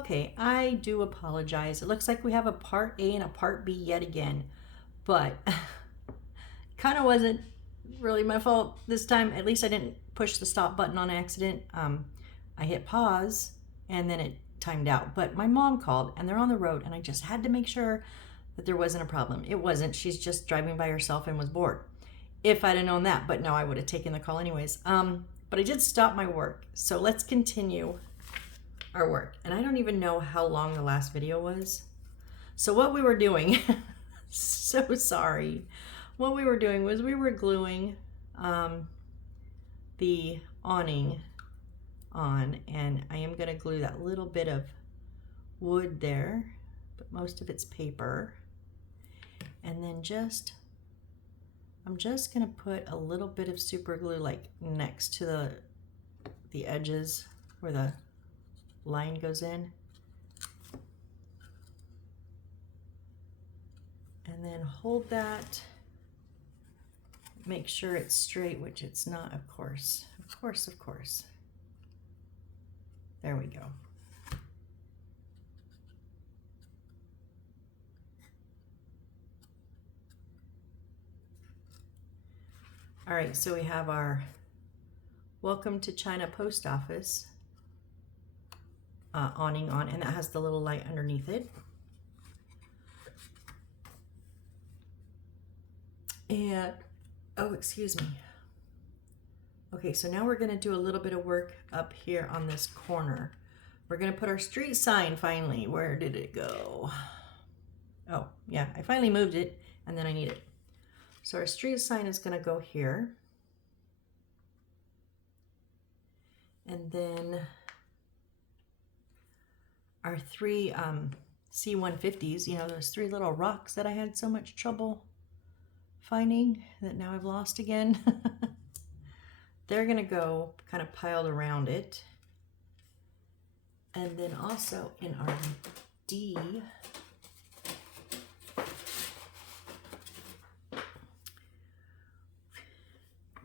Okay, I do apologize. It looks like we have a part A and a part B yet again, but kind of wasn't really my fault this time. At least I didn't push the stop button on accident. I hit pause and then it timed out. But my mom called and they're on the road, and I just had to make sure that there wasn't a problem. It wasn't. She's just driving by herself and was bored. If I'd have known that, but no, I would have taken the call anyways. But I did stop my work, so let's continue our work. And I don't even know how long the last video was. So what we were doing, so sorry. What we were doing was we were gluing the awning on, and I am gonna glue that little bit of wood there, but most of it's paper. And then I'm just gonna put a little bit of super glue like next to the edges where the line goes in. And then hold that, make sure it's straight, which it's not, of course. Of course. There we go. All right, so we have our Welcome to China Post Office awning on, and that has the little light underneath it. And, oh, excuse me. Okay, so now we're gonna do a little bit of work up here on this corner. We're gonna put our street sign finally. Where did it go? Oh, yeah, I finally moved it, and then I need it. So our street sign is gonna go here. And then our three C-150s, you know, those three little rocks that I had so much trouble finding that now I've lost again. They're gonna go kind of piled around it. And then also in our D,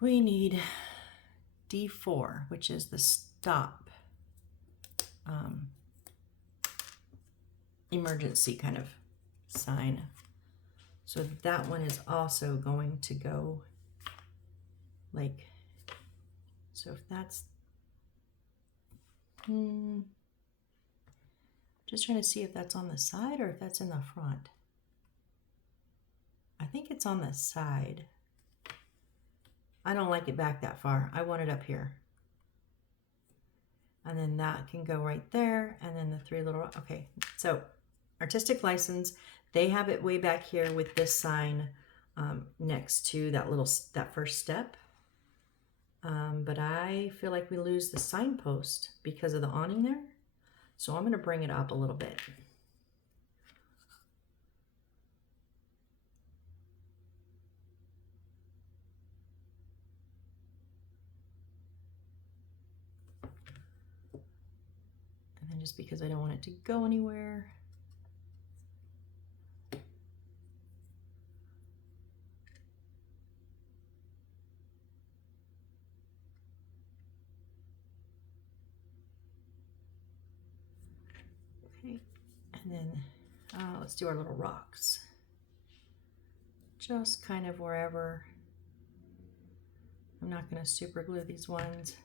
we need D4, which is the stop emergency kind of sign. So that one is also going to go like, so if that's, just trying to see if that's on the side or if that's in the front. I think it's on the side. I don't like it back that far. I want it up here. And then that can go right there. And then the three little, okay. So artistic license, they have it way back here with this sign next to that first step. But I feel like we lose the signpost because of the awning there. So I'm going to bring it up a little bit. And then just because I don't want it to go anywhere. Okay, and then let's do our little rocks. Just kind of wherever. I'm not going to super glue these ones.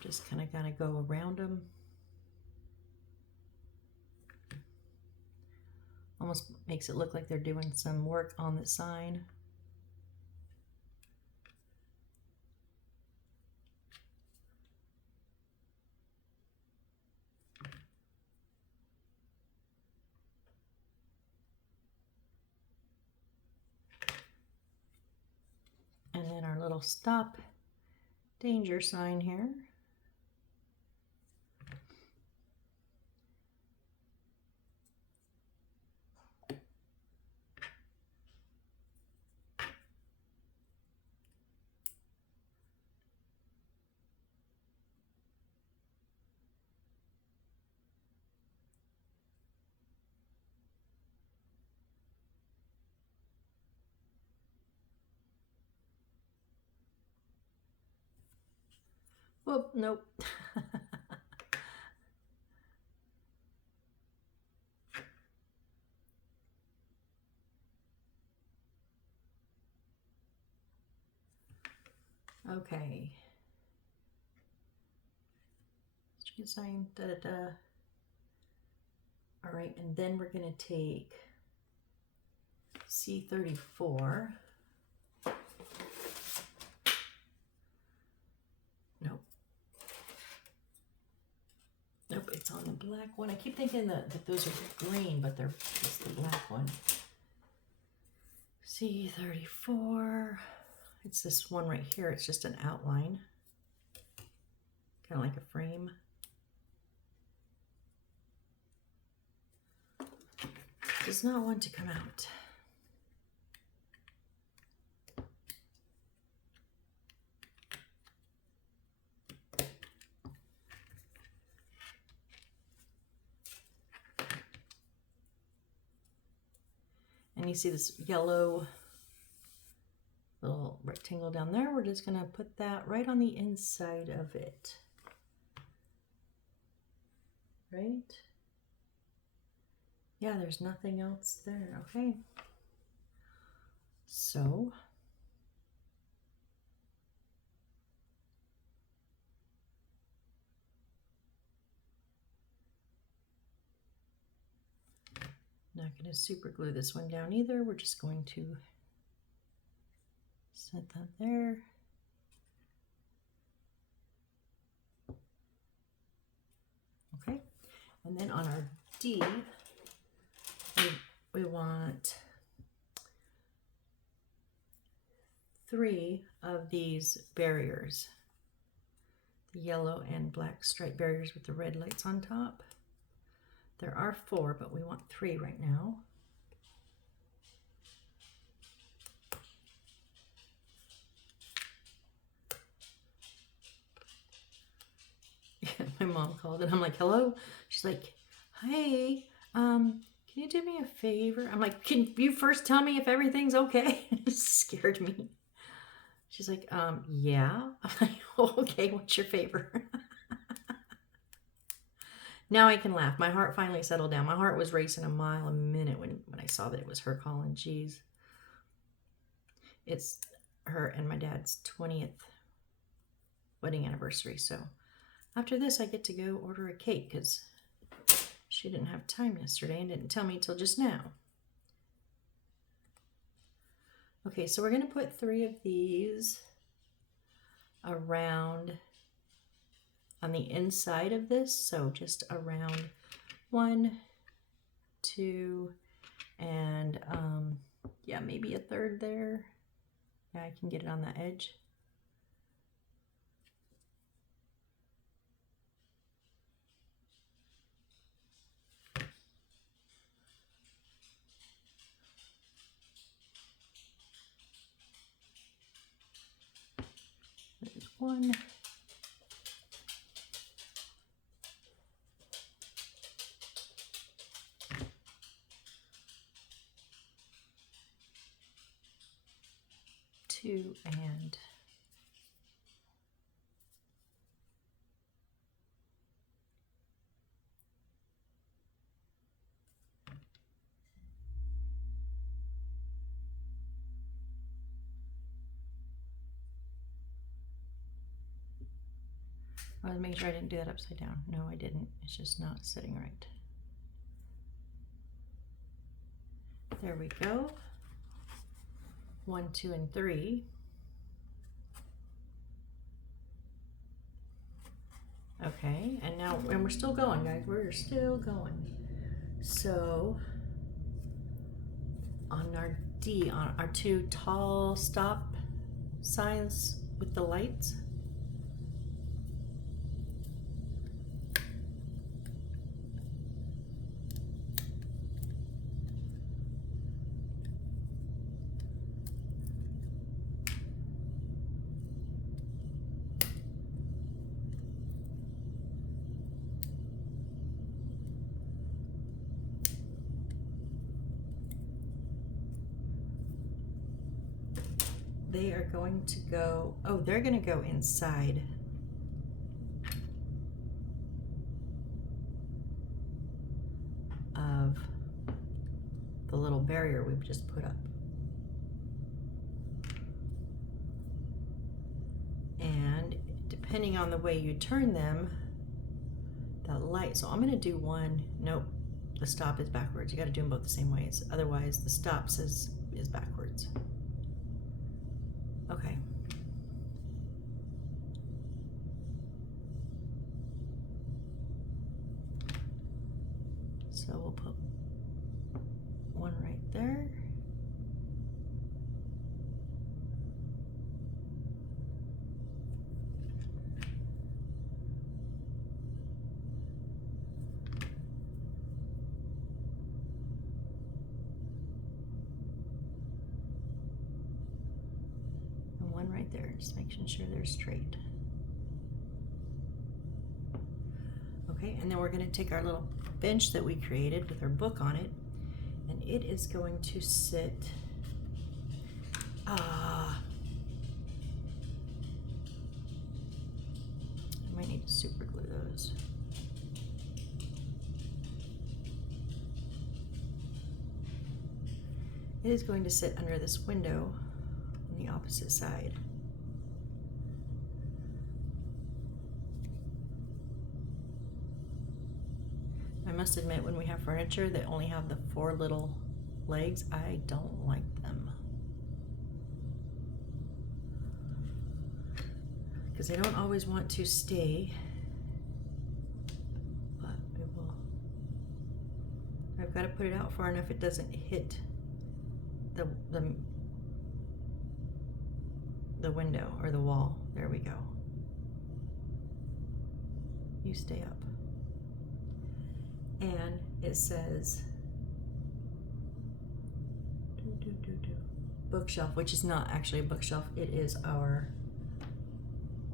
Just kind of gotta go around them. Almost makes it look like they're doing some work on the sign. And then our little stop danger sign here. Whoop, nope. Okay. Street sign, da da da. All right, and then we're gonna take C34. Nope. Nope, it's on the black one. I keep thinking that those are green, but it's the black one. C34. It's this one right here. It's just an outline. Kind of like a frame. Does not want to come out. And you see this yellow little rectangle down there. We're just gonna put that right on the inside of it. Right? Yeah, there's nothing else there. Okay. So not going to super glue this one down either. We're just going to set that there. Okay. And then on our D, we want 3 of these barriers. The yellow and black stripe barriers with the red lights on top. There are 4, but we want 3 right now. My mom called and I'm like, hello? She's like, hey, can you do me a favor? I'm like, can you first tell me if everything's okay? It scared me. She's like, yeah. I'm like, oh, okay, what's your favor? Now I can laugh. My heart finally settled down. My heart was racing a mile a minute when I saw that it was her calling. Jeez. It's her and my dad's 20th wedding anniversary. So after this, I get to go order a cake because she didn't have time yesterday and didn't tell me till just now. Okay, so we're going to put 3 of these around on the inside of this. So just around 1, 2, and yeah, maybe a 3rd there. Yeah, I can get it on the edge. There's 1. 2 and I want to make sure I didn't do that upside down. No, I didn't. It's just not sitting right. There we go. 1, 2, and 3. Okay, and now, and we're still going, guys. We're still going. So, on our D, on our 2 tall stop signs with the lights, they are going to go, oh, they're going to go inside little barrier we've just put up. And depending on the way you turn them, that light, so I'm going to do one, nope, the stop is backwards. You got to do them both the same ways, otherwise the stop is backwards. Okay. So we'll put one right there. And one right there, just making sure they're straight. Okay, and then we're going to take our little bench that we created with our book on it, and it is going to sit I might need to super glue those. It is going to sit under this window on the opposite side. I must admit, when we have furniture that only have the 4 little legs, I don't like them. Because they don't always want to stay. But we will. I've got to put it out far enough it doesn't hit the window or the wall. There we go. You stay up. And it says bookshelf, which is not actually a bookshelf. It is our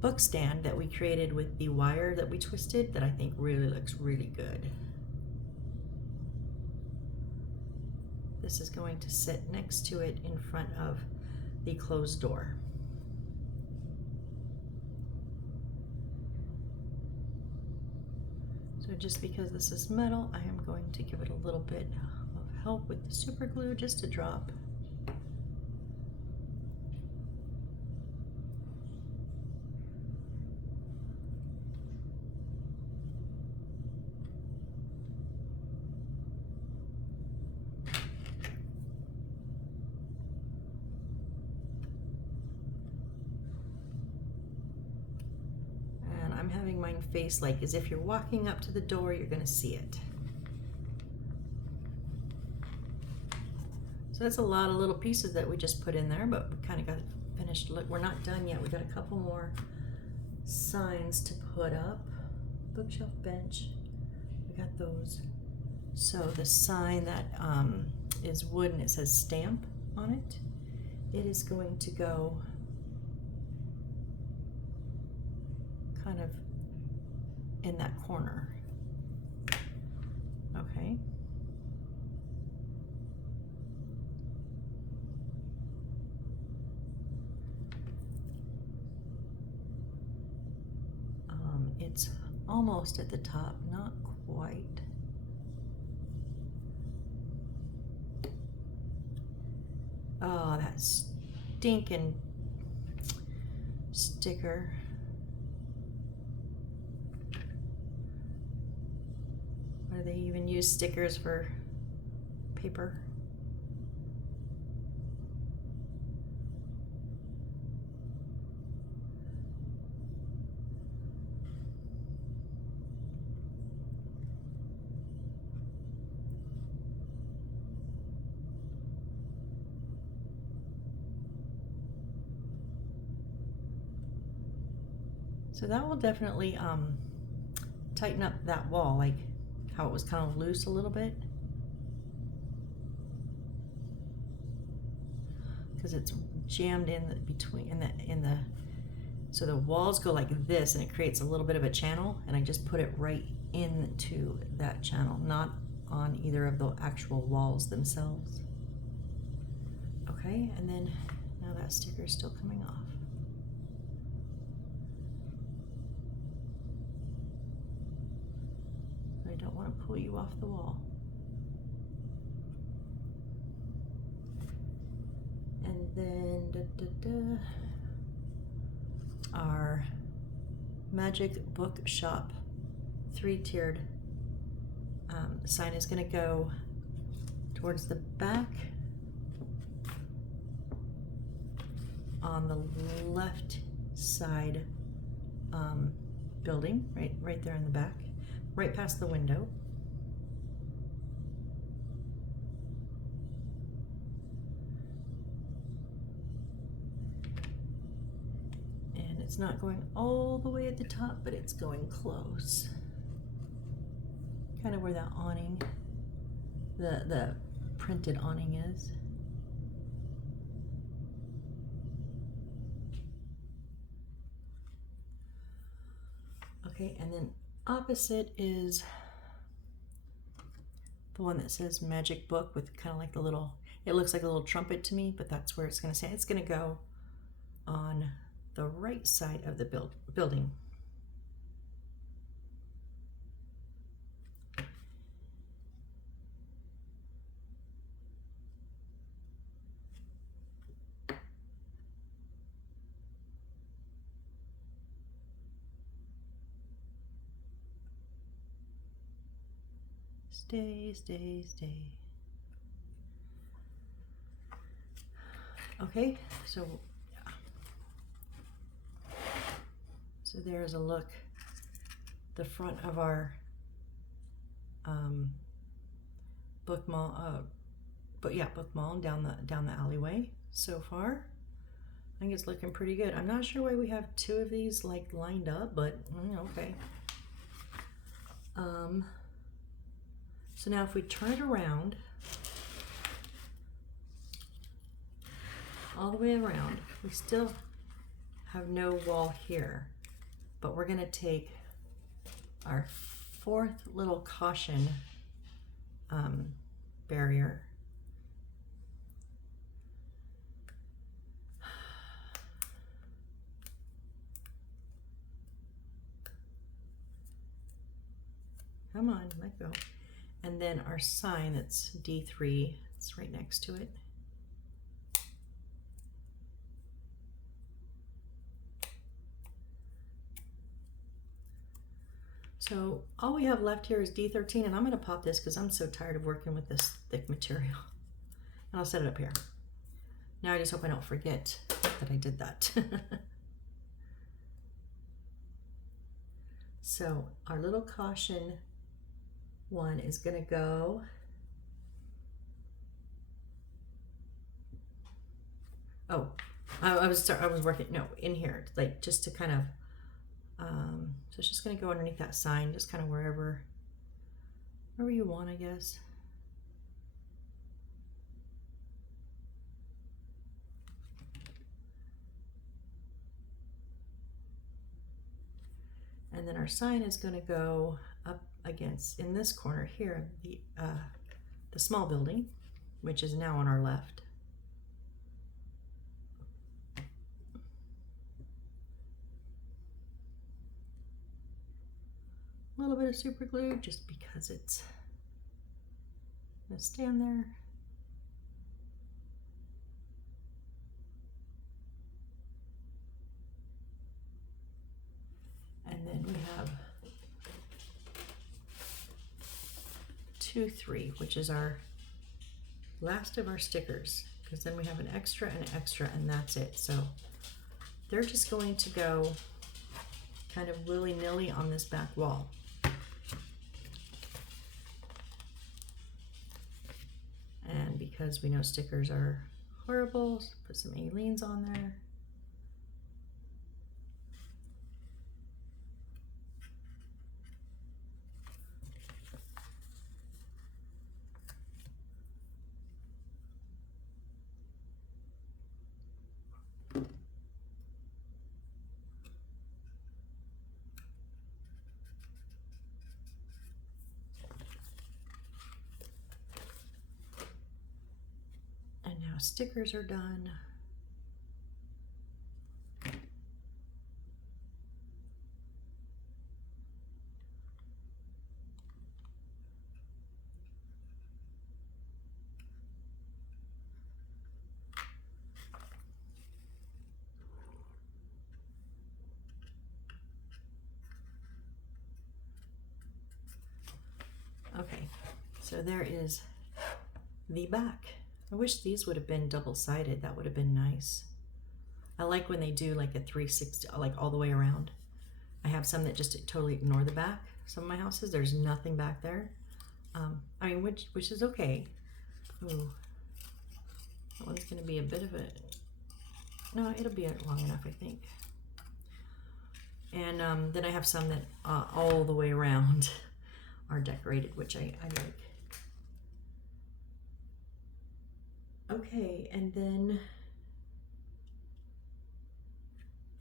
book stand that we created with the wire that we twisted that I think really looks really good. This is going to sit next to it in front of the closed door. So just because this is metal, I am going to give it a little bit of help with the super glue, just a drop. Having mine face like as if you're walking up to the door, you're going to see it. So that's a lot of little pieces that we just put in there, but we kind of got it finished. Look, we're not done yet. We got a couple more signs to put up. Bookshelf, bench, we got those. So the sign that is wood and it says stamp on it, it is going to go kind of in that corner. Okay. It's almost at the top, not quite. Oh, that stinking sticker. Or they even use stickers for paper. So that will definitely tighten up that wall, like how it was kind of loose a little bit, because it's jammed in the between in the so the walls go like this and it creates a little bit of a channel, and I just put it right into that channel, not on either of the actual walls themselves. Okay, and then now that sticker is still coming off. I don't want to pull you off the wall. then our Magic Bookshop 3-tiered sign is going to go towards the back on the left side building, right there in the back, right past the window. And it's not going all the way at the top, but it's going close. Kind of where that awning, the printed awning is. Okay, and then opposite is the one that says Magic Book with kind of like the little, it looks like a little trumpet to me, but that's where it's going to say. It's going to go on the right side of the building. Stay, stay, stay. Okay, so yeah. So there's a look, the front of our book mall, book mall down the alleyway so far. I think it's looking pretty good. I'm not sure why we have two of these like lined up, but okay. So now if we turn it around, all the way around, we still have no wall here, but we're gonna take our fourth little caution barrier. Come on, let go. And then our sign that's D3, it's right next to it. So all we have left here is D13, and I'm going to pop this because I'm so tired of working with this thick material. And I'll set it up here. Now I just hope I don't forget that I did that. So our little caution one is going to go I was working in here, like just to kind of so it's just going to go underneath that sign, just kind of wherever you want, I guess. And then our sign is going to go up against, in this corner here, the small building, which is now on our left. A little bit of super glue just because it's going to stand there. And then we have 2, 3, which is our last of our stickers, because then we have an extra and an extra, and that's it. So they're just going to go kind of willy-nilly on this back wall. And because we know stickers are horrible, put some Aleene's on there. Stickers are done. So there is the back. I wish these would have been double-sided. That would have been nice. I like when they do like a 360, like all the way around. I have some that just totally ignore the back. Some of my houses, there's nothing back there. I mean, which is okay. Ooh, that one's gonna be a bit of a, no, it'll be long enough, I think. And then I have some that all the way around are decorated, which I like. Okay, and then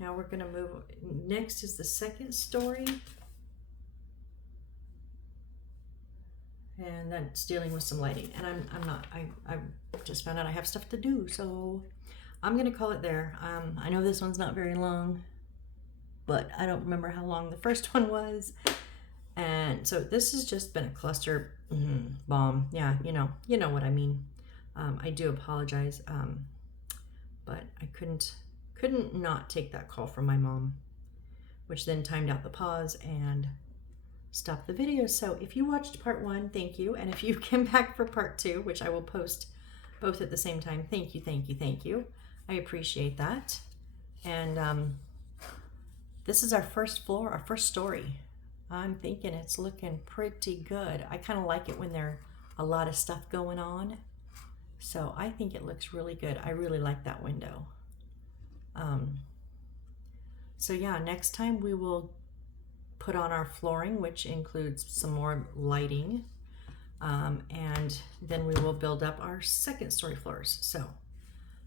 now we're gonna move, next is the second story. And that's dealing with some lighting. And I just found out I have stuff to do, so I'm gonna call it there. I know this one's not very long, but I don't remember how long the first one was. And so this has just been a cluster bomb. Yeah, you know what I mean. I do apologize, but I couldn't not take that call from my mom, which then timed out the pause and stopped the video. So if you watched part 1, thank you. And if you came back for part 2, which I will post both at the same time, thank you, thank you, thank you. I appreciate that. And this is our first floor, our first story. I'm thinking it's looking pretty good. I kind of like it when there's a lot of stuff going on. So I think it looks really good. I really like that window. So yeah, next time we will put on our flooring, which includes some more lighting. And then we will build up our second story floors. So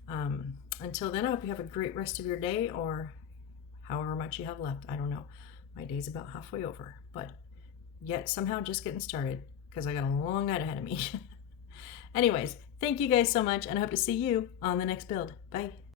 until then, I hope you have a great rest of your day, or however much you have left. I don't know. My day's about halfway over, but yet somehow just getting started because I got a long night ahead of me. Anyways, thank you guys so much, and I hope to see you on the next build. Bye.